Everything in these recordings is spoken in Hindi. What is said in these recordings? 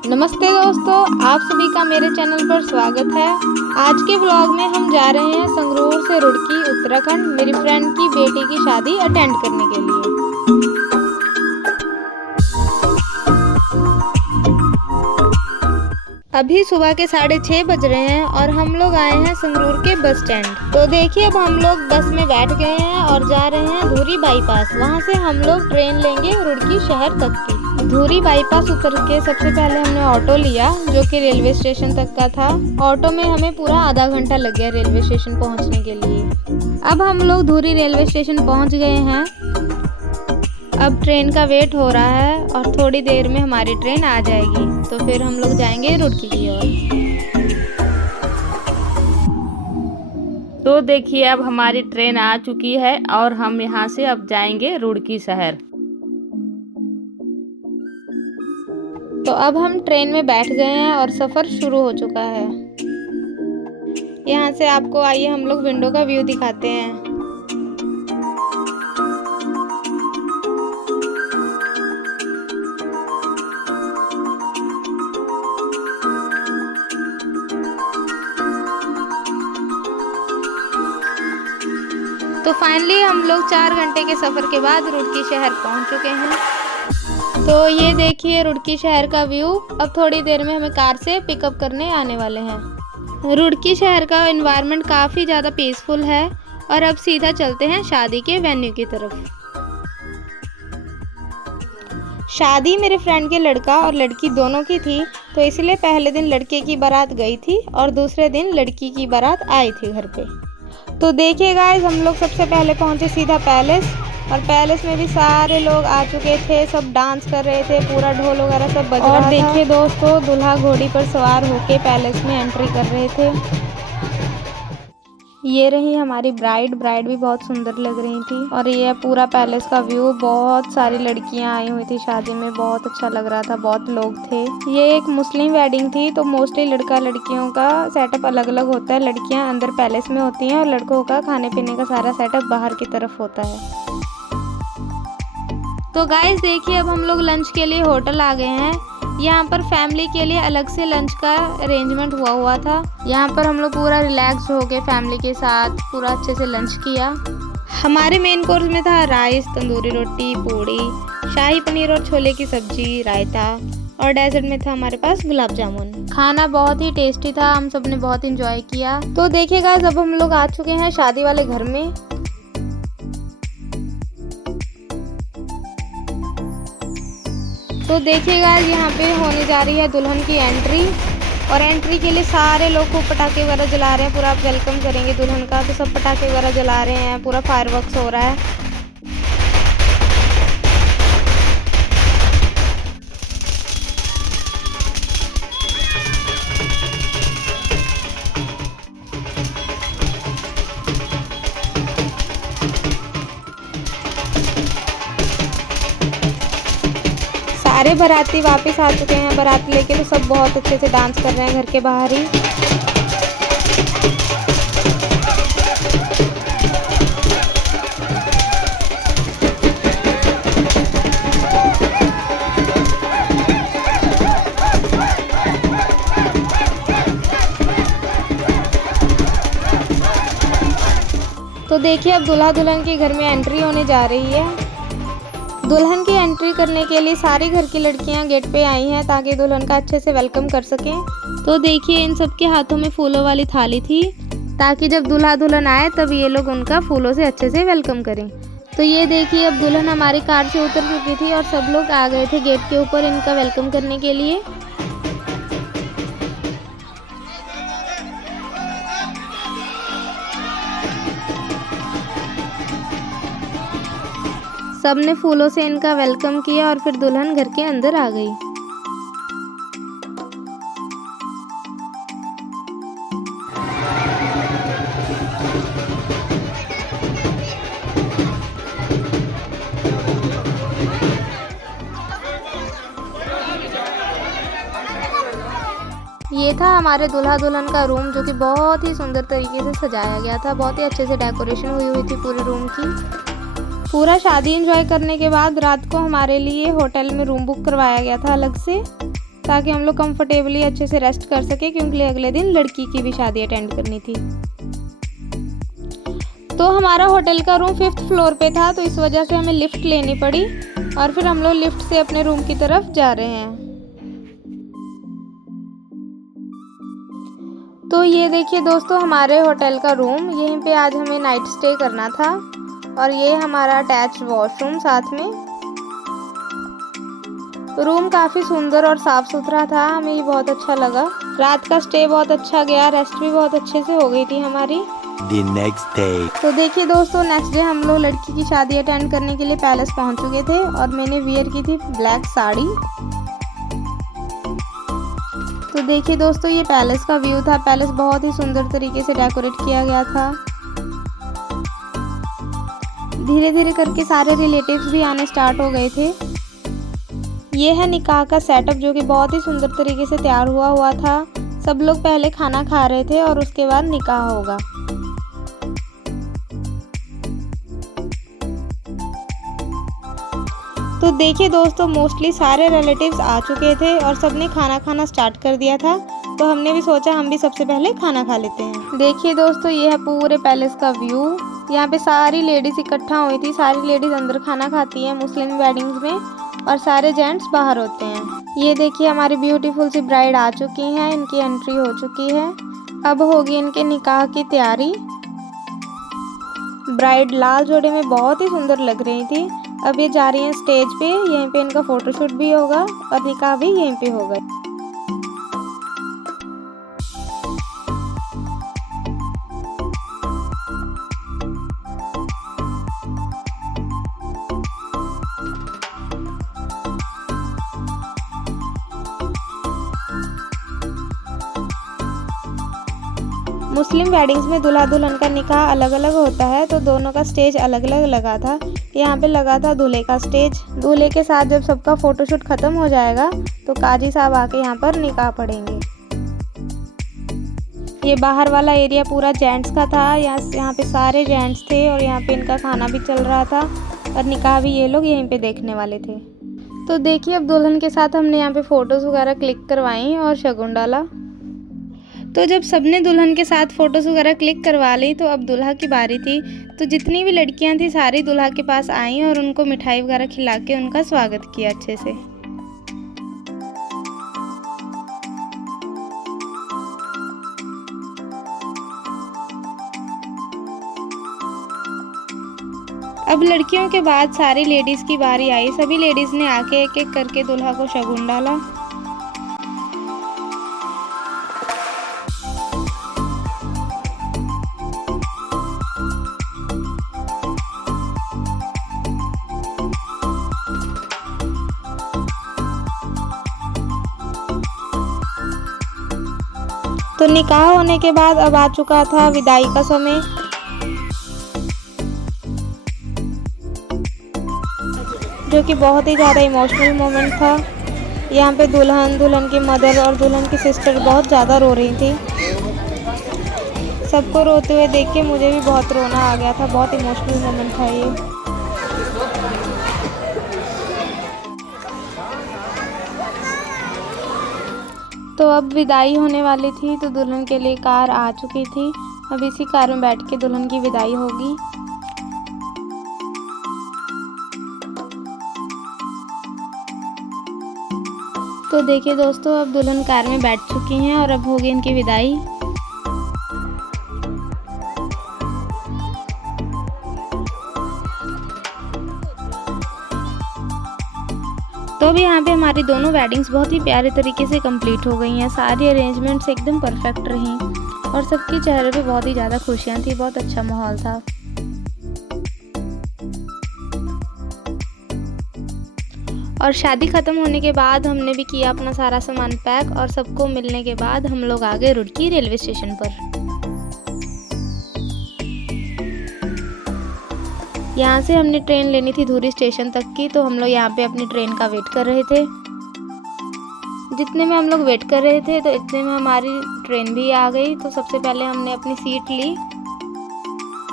नमस्ते दोस्तों, आप सभी का मेरे चैनल पर स्वागत है। आज के व्लॉग में हम जा रहे हैं संगरूर से रुड़की उत्तराखंड मेरी फ्रेंड की बेटी की शादी अटेंड करने के लिए। अभी सुबह के 6:30 बज रहे हैं और हम लोग आए हैं संगरूर के बस स्टैंड। तो देखिए अब हम लोग बस में बैठ गए हैं और जा रहे हैं धूरी बाईपास। वहां से हम लोग ट्रेन लेंगे रुड़की शहर तक की। धूरी बाईपास उतर के सबसे पहले हमने ऑटो लिया जो कि रेलवे स्टेशन तक का था। ऑटो में हमें पूरा आधा घंटा लग गया रेलवे स्टेशन पहुंचने के लिए। अब हम लोग धूरी रेलवे स्टेशन पहुंच गए हैं। अब ट्रेन का वेट हो रहा है और थोड़ी देर में हमारी ट्रेन आ जाएगी, तो फिर हम लोग जाएंगे रुड़की की ओर। तो देखिए अब हमारी ट्रेन आ चुकी है और हम यहाँ से अब जाएंगे रुड़की शहर। तो अब हम ट्रेन में बैठ गए हैं और सफ़र शुरू हो चुका है। यहाँ से आपको आइए हम लोग विंडो का व्यू दिखाते हैं। तो फाइनली हम लोग 4 घंटे के सफ़र के बाद रुड़की शहर पहुँच चुके हैं। तो ये देखिए रुड़की शहर का व्यू। अब थोड़ी देर में हमें कार से पिकअप करने आने वाले हैं। रुड़की शहर का एनवायरनमेंट काफ़ी ज़्यादा पीसफुल है और अब सीधा चलते हैं शादी के वेन्यू की तरफ। शादी मेरे फ्रेंड के लड़का और लड़की दोनों की थी, तो इसलिए पहले दिन लड़के की बारात गई थी और दूसरे दिन लड़की की बारात आई थी घर पे। तो देखिए गाइस, हम लोग सबसे पहले पहुंचे सीधा पैलेस और पैलेस में भी सारे लोग आ चुके थे। सब डांस कर रहे थे, पूरा ढोल वगैरह सब बज रहा था। और देखिए दोस्तों, दूल्हा घोड़ी पर सवार होके पैलेस में एंट्री कर रहे थे। ये रही हमारी ब्राइड भी बहुत सुंदर लग रही थी। और ये पूरा पैलेस का व्यू। बहुत सारी लड़कियां आई हुई थी शादी में, बहुत अच्छा लग रहा था, बहुत लोग थे। ये एक मुस्लिम वेडिंग थी, तो मोस्टली लड़का लड़कियों का सेटअप अलग अलग होता है। लड़कियां अंदर पैलेस में होती हैं और लड़कों का खाने पीने का सारा सेटअप बाहर की तरफ होता है। तो गाइस देखिए, अब हम लोग लंच के लिए होटल आ गए हैं। यहाँ पर फैमिली के लिए अलग से लंच का अरेंजमेंट हुआ था। यहाँ पर हम लोग पूरा रिलैक्स हो के फैमिली के साथ पूरा अच्छे से लंच किया। हमारे मेन कोर्स में था राइस, तंदूरी रोटी, पूड़ी, शाही पनीर और छोले की सब्जी, रायता और डेजर्ट में था हमारे पास गुलाब जामुन। खाना बहुत ही टेस्टी था, हम सब ने बहुत इंजॉय किया। तो देखिए गाइस, अब हम लोग आ चुके हैं शादी वाले घर में। तो देखिए गाइस, यहाँ पे होने जा रही है दुल्हन की एंट्री और एंट्री के लिए सारे लोग खूब पटाखे वगैरह जला रहे हैं। पूरा वेलकम करेंगे दुल्हन का, तो सब पटाखे वगैरह जला रहे हैं, पूरा फायरवर्क्स हो रहा है। सारे बाराती वापस आ चुके हैं बारात लेके, तो सब बहुत अच्छे से डांस कर रहे हैं घर के बाहर ही। तो देखिए अब दूल्हा दुल्हन के घर में एंट्री होने जा रही है। दुल्हन की एंट्री करने के लिए सारी घर की लड़कियां गेट पे आई हैं ताकि दुल्हन का अच्छे से वेलकम कर सकें। तो देखिए इन सब के हाथों में फूलों वाली थाली थी ताकि जब दूल्हा दुल्हन आए तब ये लोग उनका फूलों से अच्छे से वेलकम करें। तो ये देखिए अब दुल्हन हमारी कार से उतर चुकी थी और सब लोग आ गए थे गेट के ऊपर इनका वेलकम करने के लिए। सबने फूलों से इनका वेलकम किया और फिर दुल्हन घर के अंदर आ गई। ये था हमारे दूल्हा दुल्हन का रूम, जो कि बहुत ही सुंदर तरीके से सजाया गया था। बहुत ही अच्छे से डेकोरेशन हुई थी पूरे रूम की। पूरा शादी एंजॉय करने के बाद रात को हमारे लिए होटल में रूम बुक करवाया गया था अलग से, ताकि हम लोग कंफर्टेबली अच्छे से रेस्ट कर सके, क्योंकि अगले दिन लड़की की भी शादी अटेंड करनी थी। तो हमारा होटल का रूम 5th फ्लोर पे था, तो इस वजह से हमें लिफ्ट लेनी पड़ी और फिर हम लोग लिफ्ट से अपने रूम की तरफ जा रहे हैं। तो ये देखिए दोस्तों हमारे होटल का रूम, यहीं पे आज हमें नाइट स्टे करना था और ये हमारा अटैच वॉशरूम साथ में। रूम काफ़ी सुंदर और साफ़ सुथरा था, हमें ये बहुत अच्छा लगा। रात का स्टे बहुत अच्छा गया, रेस्ट भी बहुत अच्छे से हो गई थी हमारी। The next day. तो देखिए दोस्तों नेक्स्ट डे हम लोग लड़की की शादी अटेंड करने के लिए पैलेस पहुंच चुके थे और मैंने वियर की थी ब्लैक साड़ी। तो देखिए दोस्तों ये पैलेस का व्यू था। पैलेस बहुत ही सुंदर तरीके से डेकोरेट किया गया था। धीरे धीरे करके सारे रिलेटिव्स भी आने स्टार्ट हो गए थे। ये है निकाह का सेटअप जो कि बहुत ही सुंदर तरीके से तैयार हुआ था। सब लोग पहले खाना खा रहे थे और उसके बाद निकाह होगा। तो देखिए दोस्तों मोस्टली सारे रिलेटिव्स आ चुके थे और सबने खाना खाना स्टार्ट कर दिया था, तो हमने भी सोचा हम भी सबसे पहले खाना खा लेते हैं। देखिए दोस्तों ये है पूरे पैलेस का व्यू। यहाँ पे सारी लेडीज इकट्ठा हुई थी। सारी लेडीज अंदर खाना खाती हैं मुस्लिम वेडिंग्स में और सारे जेंट्स बाहर होते हैं। ये देखिए हमारी ब्यूटीफुल सी ब्राइड आ चुकी हैं, इनकी एंट्री हो चुकी है। अब होगी इनके निकाह की तैयारी। ब्राइड लाल जोड़े में बहुत ही सुंदर लग रही थी। अब ये जा रही हैं स्टेज पे, यहीं पे इनका फोटोशूट भी होगा और निकाह भी यहीं पे होगा। मुस्लिम वेडिंग्स में दूल्हा दुल्हन का निकाह अलग अलग होता है, तो दोनों का स्टेज अलग अलग लगा था। यहाँ पे लगा था दूल्हे का स्टेज। दूल्हे के साथ जब सबका फोटोशूट खत्म हो जाएगा तो काजी साहब आके यहाँ पर निकाह पढ़ेंगे। ये बाहर वाला एरिया पूरा जेंट्स का था। यहाँ पे सारे जेंट्स थे और यहाँ पे इनका खाना भी चल रहा था और निकाह भी ये लोग यहीं पे देखने वाले थे। तो देखिए अब दुल्हन के साथ हमने यहाँ पे फ़ोटोज़ वगैरह क्लिक करवाई और शगुन डाला। तो जब सबने दुल्हन के साथ फ़ोटोज़ वगैरह क्लिक करवा ली तो अब दूल्हा की बारी थी। तो जितनी भी लड़कियां थी सारी दूल्हा के पास आईं और उनको मिठाई वगैरह खिला के उनका स्वागत किया अच्छे से। अब लड़कियों के बाद सारी लेडीज़ की बारी आई। सभी लेडीज़ ने आके एक एक करके दूल्हा को शगुन डाला। तो निकाह होने के बाद अब आ चुका था विदाई का समय। जो कि बहुत ही ज़्यादा इमोशनल मोमेंट था। यहाँ पे दुल्हन, दुल्हन की मदर और दुल्हन की सिस्टर बहुत ज़्यादा रो रही थी। सबको रोते हुए देख के मुझे भी बहुत रोना आ गया था। बहुत इमोशनल मोमेंट था ये। तो अब विदाई होने वाली थी, तो दुल्हन के लिए कार आ चुकी थी। अब इसी कार में बैठ के दुल्हन की विदाई होगी। तो देखिए दोस्तों अब दुल्हन कार में बैठ चुकी हैं और अब होगी इनकी विदाई। तो अभी यहाँ पे हमारी दोनों वेडिंग्स बहुत ही प्यारे तरीके से कंप्लीट हो गई हैं। सारी अरेंजमेंट्स एकदम परफेक्ट रहीं और सबके चेहरे पे बहुत ही ज़्यादा खुशियाँ थी। बहुत अच्छा माहौल था। और शादी ख़त्म होने के बाद हमने भी किया अपना सारा सामान पैक और सबको मिलने के बाद हम लोग आ गए रुड़की रेलवे स्टेशन पर। यहाँ से हमने ट्रेन लेनी थी धुरी स्टेशन तक की, तो हम लोग यहाँ पे अपनी ट्रेन का वेट कर रहे थे। जितने में हम लोग वेट कर रहे थे तो इतने में हमारी ट्रेन भी आ गई। तो सबसे पहले हमने अपनी सीट ली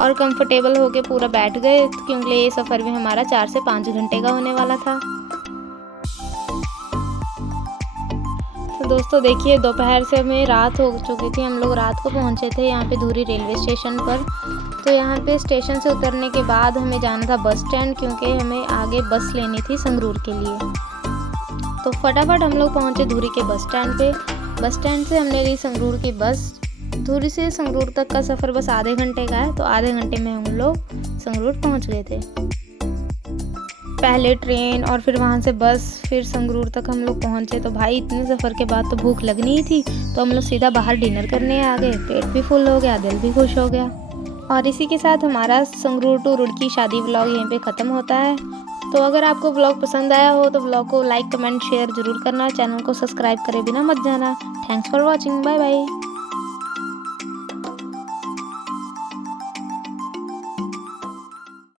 और कंफर्टेबल होके पूरा बैठ गए, क्योंकि ये सफ़र भी हमारा 4 से 5 घंटे का होने वाला था। दोस्तों देखिए, दोपहर से हमें रात हो चुकी थी। हम लोग रात को पहुंचे थे यहाँ पे धुरी रेलवे स्टेशन पर। तो यहाँ पे स्टेशन से उतरने के बाद हमें जाना था बस स्टैंड, क्योंकि हमें आगे बस लेनी थी संगरूर के लिए। तो फटाफट हम लोग पहुँचे धुरी के बस स्टैंड पे। बस स्टैंड से हमने ली संगरूर की बस। धुरी से संगरूर तक का सफ़र बस आधे घंटे का है, तो आधे घंटे में हम लोग संगरूर पहुँच गए थे। पहले ट्रेन और फिर वहाँ से बस, फिर संगरूर तक हम लोग पहुँचे। तो भाई इतने सफ़र के बाद तो भूख लगनी ही थी, तो हम लोग सीधा बाहर डिनर करने आ गए। पेट भी फुल हो गया, दिल भी खुश हो गया। और इसी के साथ हमारा संगरूर टू रुड़की शादी व्लॉग यहीं पे ख़त्म होता है। तो अगर आपको व्लॉग पसंद आया हो तो व्लॉग को लाइक, कमेंट, शेयर ज़रूर करना। चैनल को सब्सक्राइब करे बिना मत जाना। Thanks for watching. Bye bye.